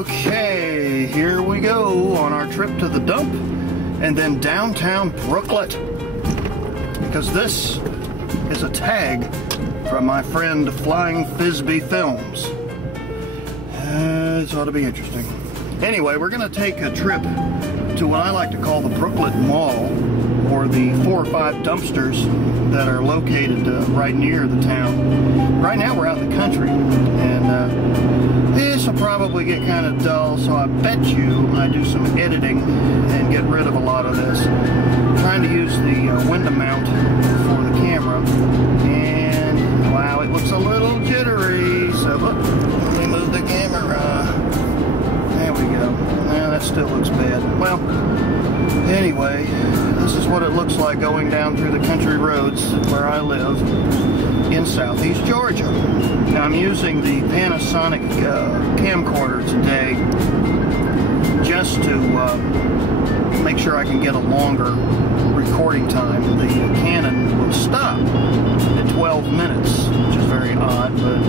Okay, here we go on our trip to the dump and then downtown Brooklet, because this is a tag from my friend FlyingFisbeeFilms. This ought to be interesting. Anyway, we're going to take a trip to what I like to call the Brooklet Mall, or the 4 or 5 dumpsters that are located right near the town. Right now we're out in the country, and this will probably get kind of dull, so I bet you I do some editing and get rid of a lot of this. I'm trying to use the window mount for the camera, and wow, it looks a little jittery, so look, let me move the camera. There we go. That still looks bad. Well, anyway, this is what it looks like going down through the country roads where I live in southeast Georgia. Now, I'm using the Panasonic camcorder today just to make sure I can get a longer recording time. The Canon will stop at 12 minutes, which is very odd, but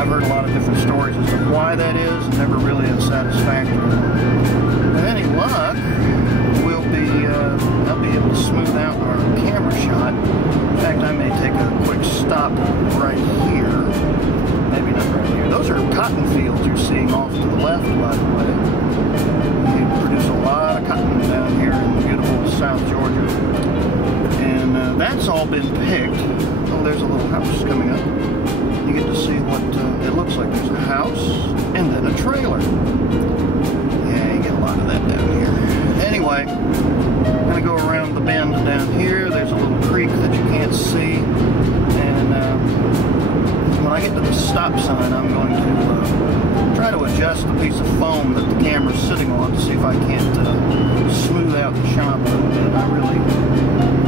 I've heard a lot of different stories as to why that is, and never really a satisfactory. With any luck, I'll be able to smooth out our camera shot. In fact, I may take a quick stop right here. Maybe not right here. Those are cotton fields you're seeing off to the left, by the way. We produce a lot of cotton down here in beautiful South Georgia. And that's all been picked. Oh, there's a little house coming up. You get to see what it looks like. There's a house and then a trailer. Yeah, you get a lot of that down here. Anyway, I'm going to go around the bend down here. There's a little creek that you can't see. And when I get to the stop sign, I'm going to try to adjust the piece of foam that the camera's sitting on to see if I can't smooth out the shot a little bit. I'm really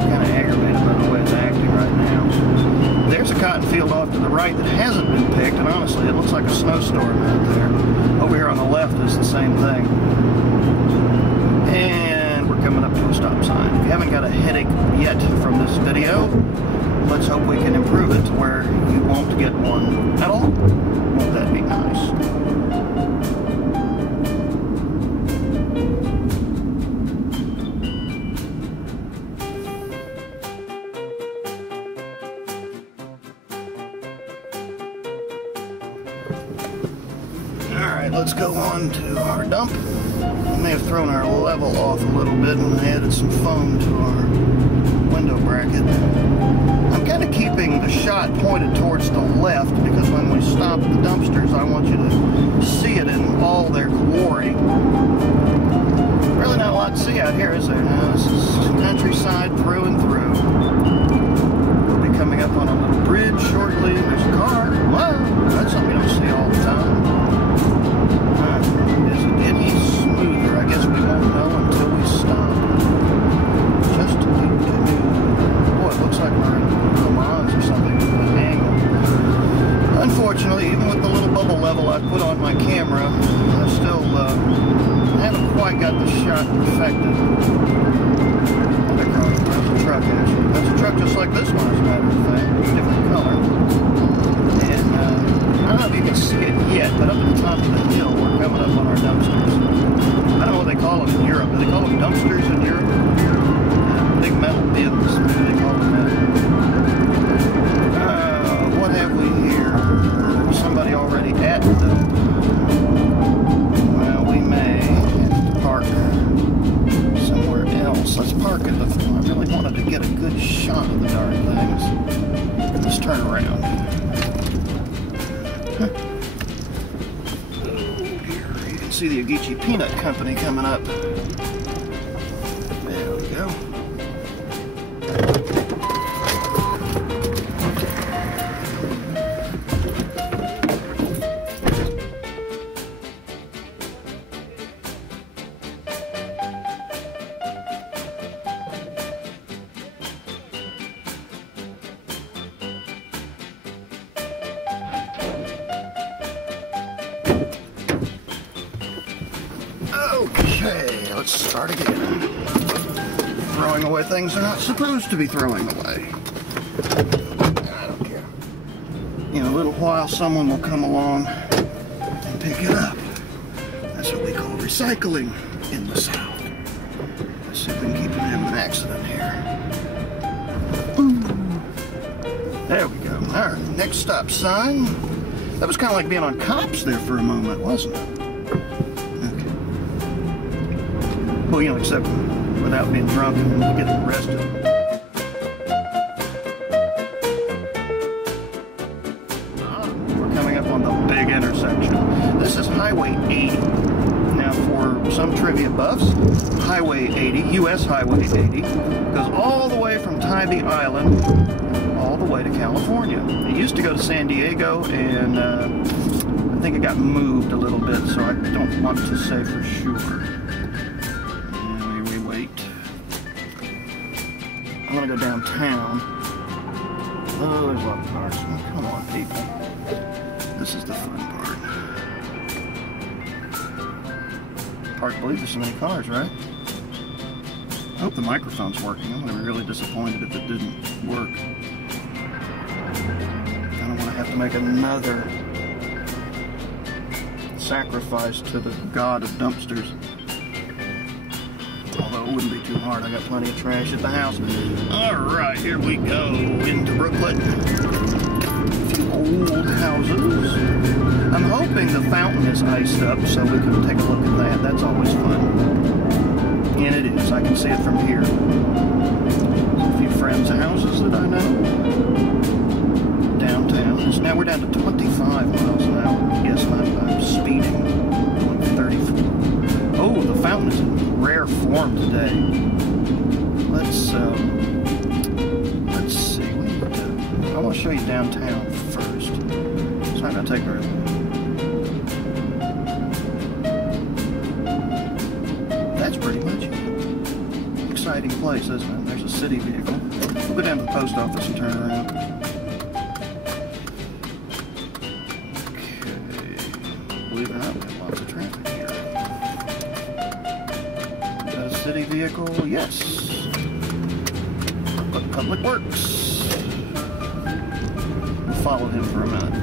kind of aggravated by the way it's acting right now. There's a cotton field off to the right that hasn't been picked, and honestly, it looks like a snowstorm out there. Over here on the left is the same thing. And we're coming up to a stop sign. If you haven't got a headache yet from this video, let's hope we can improve it to where you won't get one at all. Won't that be nice? Alright, let's go on to our dump. I may have thrown our level off a little bit when I added some foam to our window bracket. I'm kind of keeping the shot pointed towards the left because when we stop the dumpsters, I want you to see it in all their glory. Really not a lot to see out here, is there? Now, this is countryside through and through. We'll be coming up on a little bridge shortly. There's a car. Whoa! That's something you don't see all the time. Is it any smoother? I guess we won't know until we stop. Just to leave the new. Boy, it looks like we're in Vermont or something with an angle. Unfortunately, even with the little bubble level I put on my camera, I still haven't quite got the shot perfected. There's a truck, actually. That's a truck just like this one, as a matter of fact. Different color. And I don't know if you can see it yet, but up at the top of the hill, we're coming up on our dumpsters. I don't know what they call them in Europe. Do they call them dumpsters in Europe? Big metal bins. Maybe they call them that. What have we here? Somebody already at the dump. Well, we may have to park somewhere else. Let's park at the front. I really wanted to get a good shot of the darn things. Let's turn around. Here you can see the Ogeechee Peanut Company coming up. There we go. Okay, let's start again. Throwing away things they're not supposed to be throwing away. I don't care. In a little while, someone will come along and pick it up. recycling in the South. Let's see if we can keep from having an accident here. Ooh. There we go. All right, next stop sign. That was kind of like being on Cops there for a moment, wasn't it? Okay. Well, you know, except without being drunk and getting arrested. We're coming up on the big intersection. This is Highway 80. Now, for some trivia buffs, Highway 80, U.S. Highway 80, goes all the way from Tybee Island all the way to California. It used to go to San Diego, and I think it got moved a little bit, so I don't want to say for sure. And we wait. I'm going to go downtown. Oh, there's a lot of cars. Oh, come on, people. This is the fun part. Hard to believe there's so many cars, right? I hope the microphone's working. I'm going to be really disappointed if it didn't work. I don't want to have to make another sacrifice to the god of dumpsters. Although it wouldn't be too hard. I got plenty of trash at the house. Alright, here we go into Brooklet. A few old houses. I'm hoping the fountain is iced up so we can take a look at that. That's always fun. And it is. I can see it from here. There's a few friends' houses that I know. Downtown. Now we're down to 25 miles an hour. Yes, I'm speeding. Like 34. Oh, the fountain is in rare form today. Let's see. I want to show you downtown first. So I'm going to take her. That's pretty much it. Exciting place, isn't it? There's a city vehicle. We'll go down to the post office and turn around. Believe it or not, we have lots of traffic here. Is that a city vehicle? Yes. But Public Works. We'll follow him for a minute.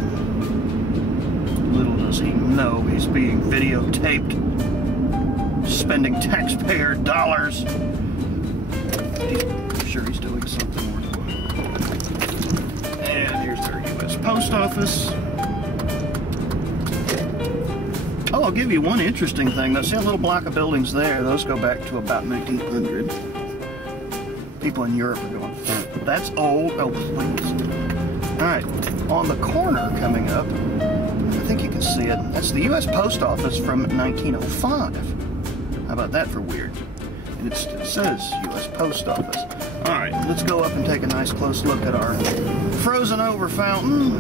Little does he know he's being videotaped, spending taxpayer dollars. I'm sure he's doing something worthwhile. And here's their U.S. Post Office. Oh, I'll give you one interesting thing. See a little block of buildings there? Those go back to about 1900. People in Europe are going, that's old. Oh, please. All right, on the corner coming up, I think you can see it. That's the U.S. Post Office from 1905. How about that for weird? And it says U.S. Post Office. All right, let's go up and take a nice close look at our frozen over fountain.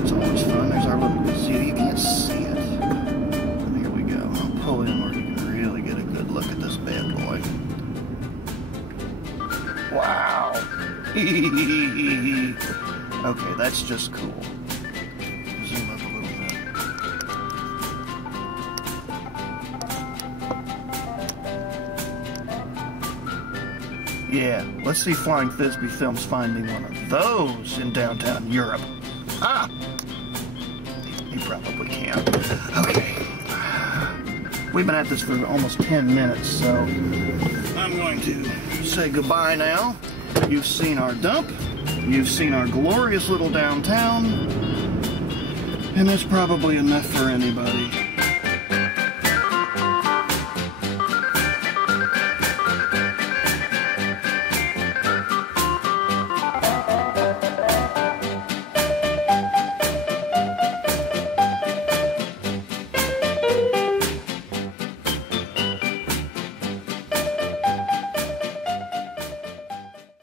It's always fun. There's our little gazebo. You can't see it. And here we go. I'll pull in where you can really get a good look at this bad boy. Wow. Okay, that's just cool. Zoom up a little bit. Yeah, let's see FlyingFisbeeFilms finding one of those in downtown Europe. Ah! You probably can. Okay. We've been at this for almost 10 minutes, so I'm going to say goodbye now. You've seen our dump. You've seen our glorious little downtown. And that's probably enough for anybody.